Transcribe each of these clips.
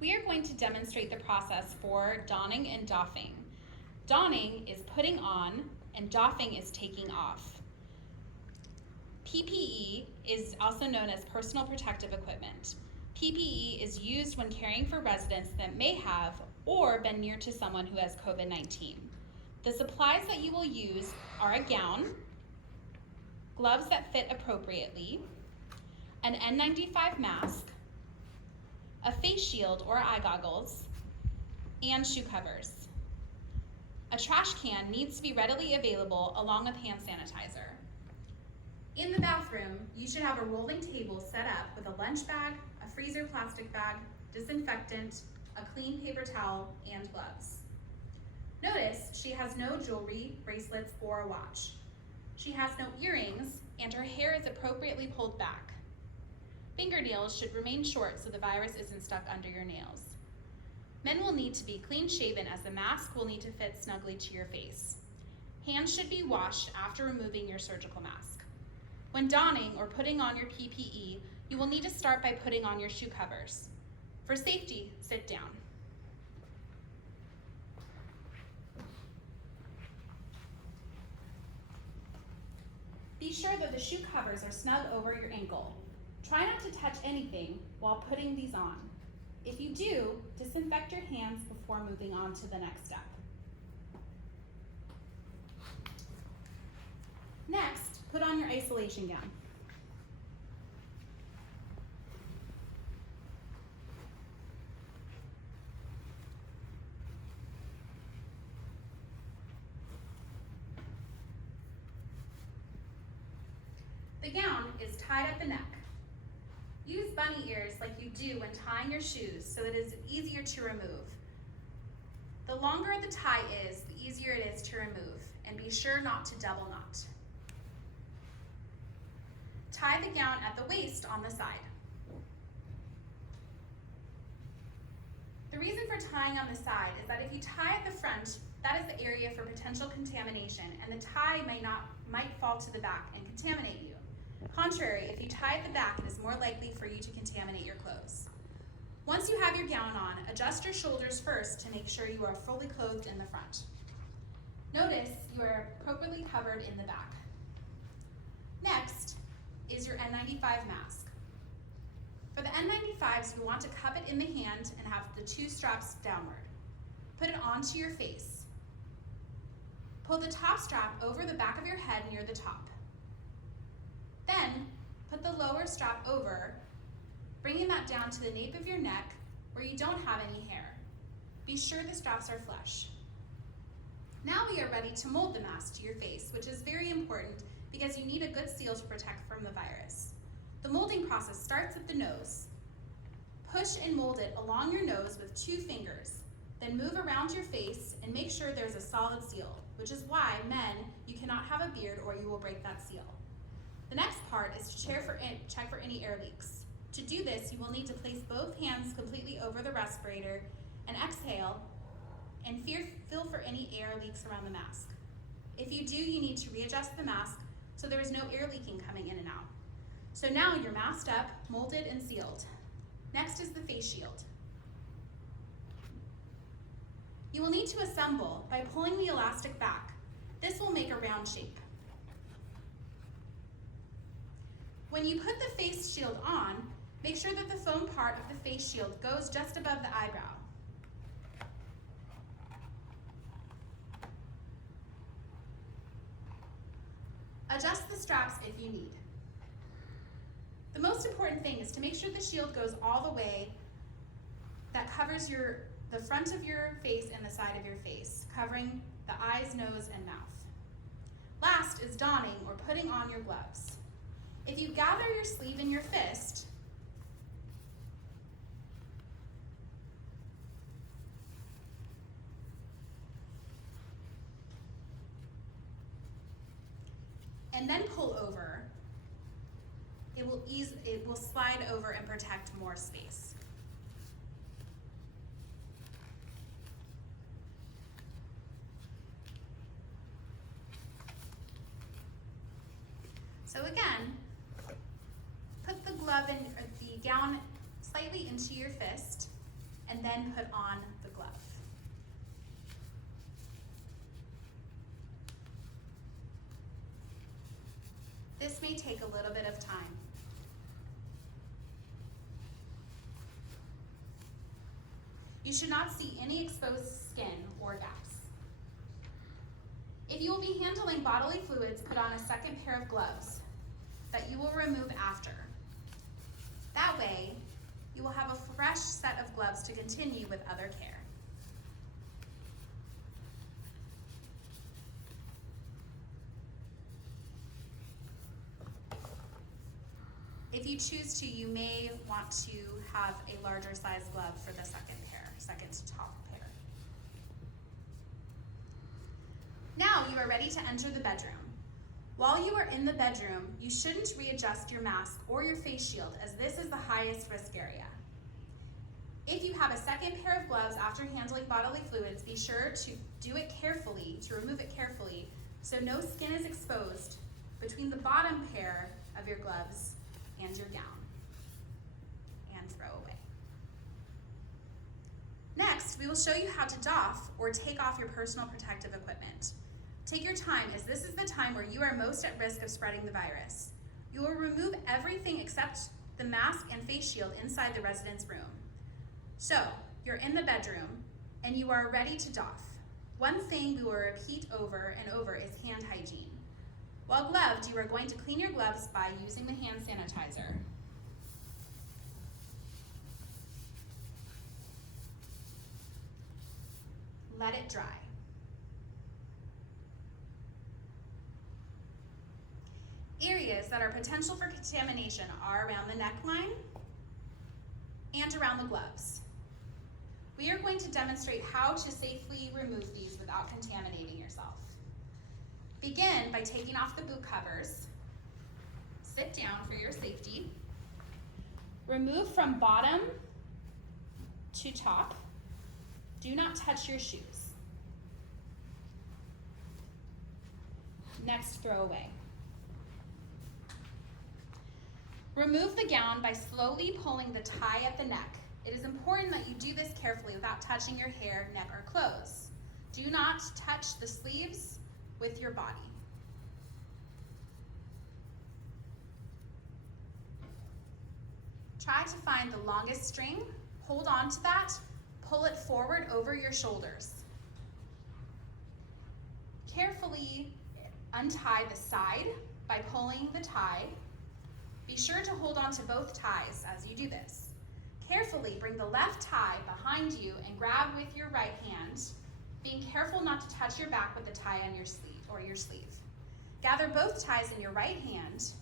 We are going to demonstrate the process for donning and doffing. Donning is putting on and doffing is taking off. PPE is also known as personal protective equipment. PPE is used when caring for residents that may have or been near to someone who has COVID-19. The supplies that you will use are a gown, gloves that fit appropriately, an N95 mask, a face shield or eye goggles, and shoe covers. A trash can needs to be readily available along with hand sanitizer. In the bathroom, you should have a rolling table set up with a lunch bag, a freezer plastic bag, disinfectant, a clean paper towel, and gloves. Notice she has no jewelry, bracelets, or a watch. She has no earrings, and her hair is appropriately pulled back. Fingernails should remain short so the virus isn't stuck under your nails. Men will need to be clean shaven as the mask will need to fit snugly to your face. Hands should be washed after removing your surgical mask. When donning or putting on your PPE, you will need to start by putting on your shoe covers. For safety, sit down. Be sure that the shoe covers are snug over your ankle. Try not to touch anything while putting these on. If you do, disinfect your hands before moving on to the next step. Next, put on your isolation gown. The gown is tied at the neck. Use bunny ears like you do when tying your shoes so that it is easier to remove. The longer the tie is, the easier it is to remove, and be sure not to double knot. Tie the gown at the waist on the side. The reason for tying on the side is that if you tie at the front, that is the area for potential contamination, and the tie might fall to the back and contaminate you. Contrary, if you tie at the back, it is more likely for you to contaminate your clothes. Once you have your gown on, adjust your shoulders first to make sure you are fully clothed in the front. Notice you are appropriately covered in the back. Next is your N95 mask. For the N95s, you want to cup it in the hand and have the two straps downward. Put it onto your face. Pull the top strap over the back of your head near the top. Then, put the lower strap over, bringing that down to the nape of your neck where you don't have any hair. Be sure the straps are flush. Now we are ready to mold the mask to your face, which is very important because you need a good seal to protect from the virus. The molding process starts at the nose. Push and mold it along your nose with 2 fingers. Then move around your face and make sure there's a solid seal, which is why, men, you cannot have a beard or you will break that seal. The next part is to check for any air leaks. To do this, you will need to place both hands completely over the respirator and exhale and feel for any air leaks around the mask. If you do, you need to readjust the mask so there is no air leaking coming in and out. So now you're masked up, molded, and sealed. Next is the face shield. You will need to assemble by pulling the elastic back. This will make a round shape. When you put the face shield on, make sure that the foam part of the face shield goes just above the eyebrow. Adjust the straps if you need. The most important thing is to make sure the shield goes all the way that covers the front of your face and the side of your face, covering the eyes, nose, and mouth. Last is donning or putting on your gloves. If you gather your sleeve in your fist, and then pull over, it will slide over and protect more space. So again, put the glove or the gown slightly into your fist and then put on the glove. This may take a little bit of time. You should not see any exposed skin or gaps. If you will be handling bodily fluids, put on a second pair of gloves that you will remove after. That way, you will have a fresh set of gloves to continue with other care. If you choose to, you may want to have a larger size glove for the second to top pair. Now you are ready to enter the bedroom. While you are in the bedroom, you shouldn't readjust your mask or your face shield, as this is the highest risk area. If you have a second pair of gloves after handling bodily fluids, be sure to do it carefully, to remove it carefully, so no skin is exposed between the bottom pair of your gloves and your gown, and throw away. Next, we will show you how to doff or take off your personal protective equipment. Take your time, as this is the time where you are most at risk of spreading the virus. You will remove everything except the mask and face shield inside the resident's room. So, you're in the bedroom and you are ready to doff. One thing we will repeat over and over is hand hygiene. While gloved, you are going to clean your gloves by using the hand sanitizer. Let it dry. Areas that are potential for contamination are around the neckline and around the gloves. We are going to demonstrate how to safely remove these without contaminating yourself. Begin by taking off the boot covers. Sit down for your safety. Remove from bottom to top. Do not touch your shoes. Next, throw away. Remove the gown by slowly pulling the tie at the neck. It is important that you do this carefully without touching your hair, neck, or clothes. Do not touch the sleeves with your body. Try to find the longest string, hold on to that, pull it forward over your shoulders. Carefully untie the side by pulling the tie. Be sure to hold on to both ties as you do this. Carefully bring the left tie behind you and grab with your right hand, being careful not to touch your back with the tie on your sleeve or your sleeve. Gather both ties in your right hand.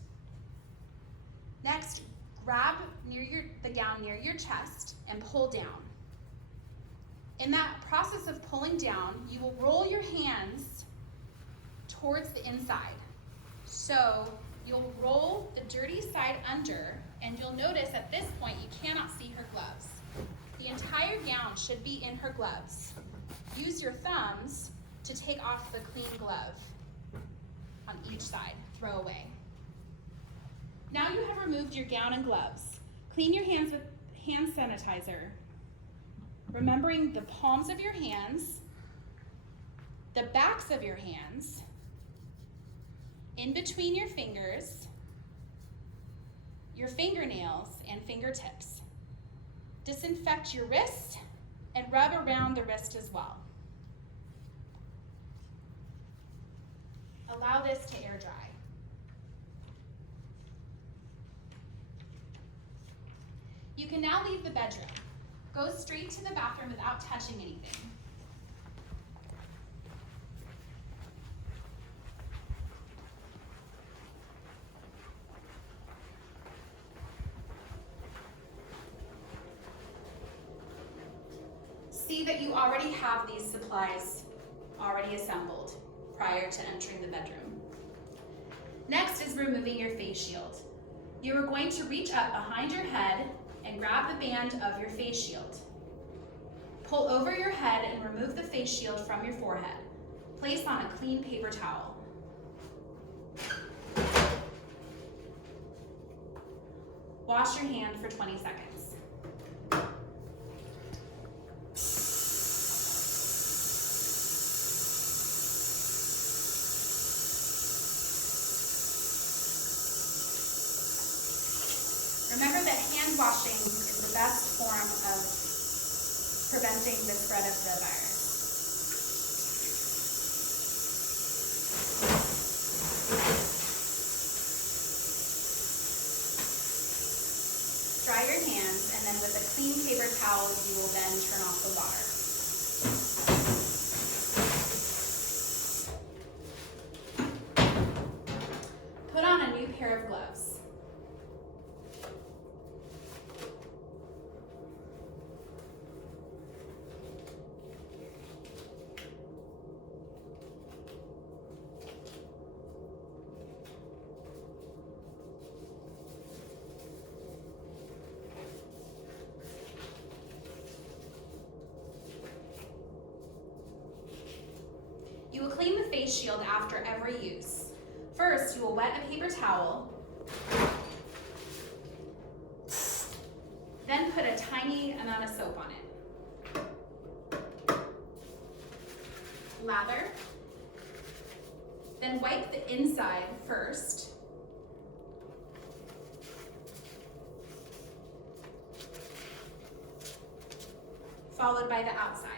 Next, grab the gown near your chest and pull down. In that process of pulling down, you will roll your hands towards the inside. So you'll roll the dirty side under, and you'll notice at this point you cannot see her gloves. The entire gown should be in her gloves. Use your thumbs to take off the clean glove on each side. Throw away. Now you have removed your gown and gloves. Clean your hands with hand sanitizer, remembering the palms of your hands, the backs of your hands, in between your fingers, your fingernails and fingertips. Disinfect your wrist and rub around the wrist as well. Allow this to air dry. You can now leave the bedroom. Go straight to the bathroom without touching anything. See that you already have these supplies already assembled prior to entering the bedroom. Next is removing your face shield. You are going to reach up behind your head and grab the band of your face shield. Pull over your head and remove the face shield from your forehead. Place on a clean paper towel. Wash your hand for 20 seconds. washing is the best form of preventing the spread of the virus. Dry your hands, and then with a clean paper towel, you will then turn off the water. Put on a new pair of gloves. You will clean the face shield after every use. First, you will wet a paper towel, then put a tiny amount of soap on it. Lather, then wipe the inside first, followed by the outside.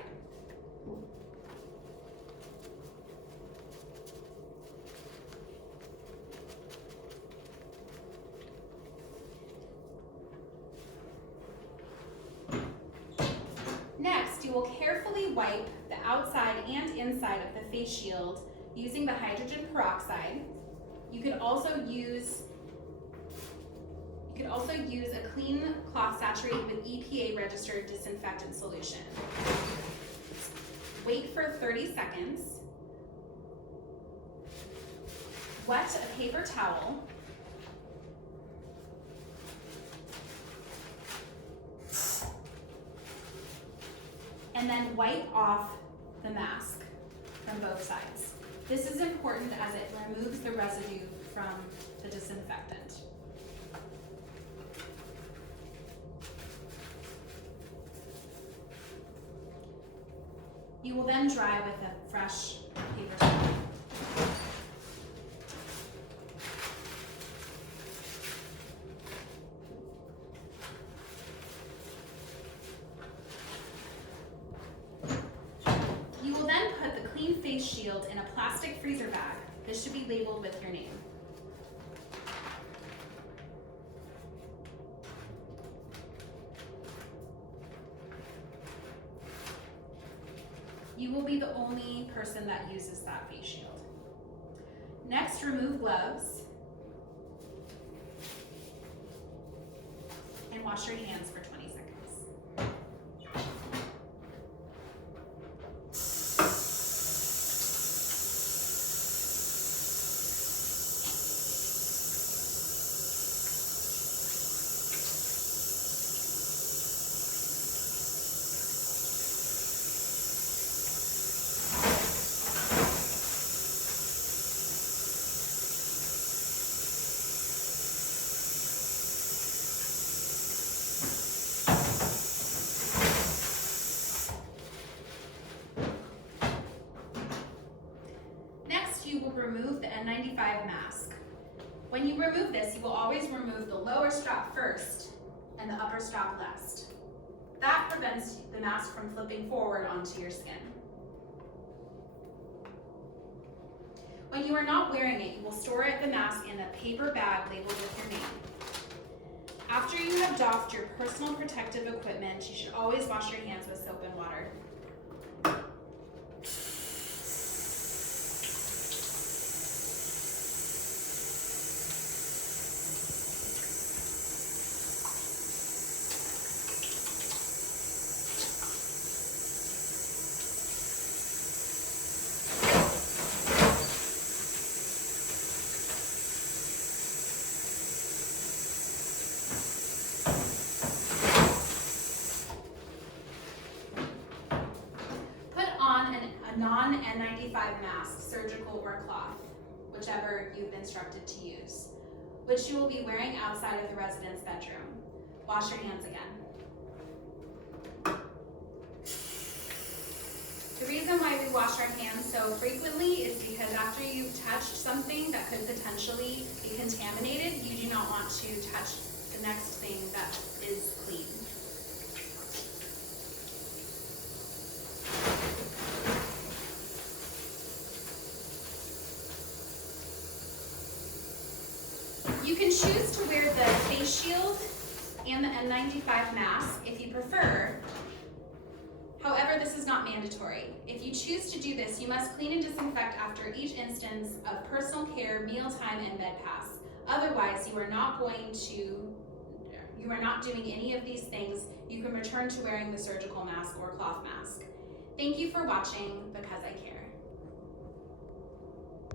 Next, you will carefully wipe the outside and inside of the face shield using the hydrogen peroxide. You could also use a clean cloth saturated with EPA registered disinfectant solution. Wait for 30 seconds. Wet a paper towel. And then wipe off the mask from both sides. This is important as it removes the residue from the disinfectant. You will then dry with a fresh paper towel. You will then put the clean face shield in a plastic freezer bag. This should be labeled with your name. You will be the only person that uses that face shield. Next, remove gloves and wash your hands for 20 seconds. You will remove the N95 mask. When you remove this, you will always remove the lower strap first and the upper strap last. That prevents the mask from flipping forward onto your skin. When you are not wearing it, you will store the mask in a paper bag labeled with your name. After you have doffed your personal protective equipment, you should always wash your hands with soap and water. Non-N95 mask, surgical or cloth, whichever you've been instructed to use, which you will be wearing outside of the resident's bedroom. Wash your hands again. The reason why we wash our hands so frequently is because after you've touched something that could potentially be contaminated, you do not want to touch the next thing that is clean. You can choose to wear the face shield and the N95 mask if you prefer. However, this is not mandatory. If you choose to do this, you must clean and disinfect after each instance of personal care, mealtime, and bed pass. Otherwise, you are not doing any of these things. You can return to wearing the surgical mask or cloth mask. Thank you for watching Because I Care.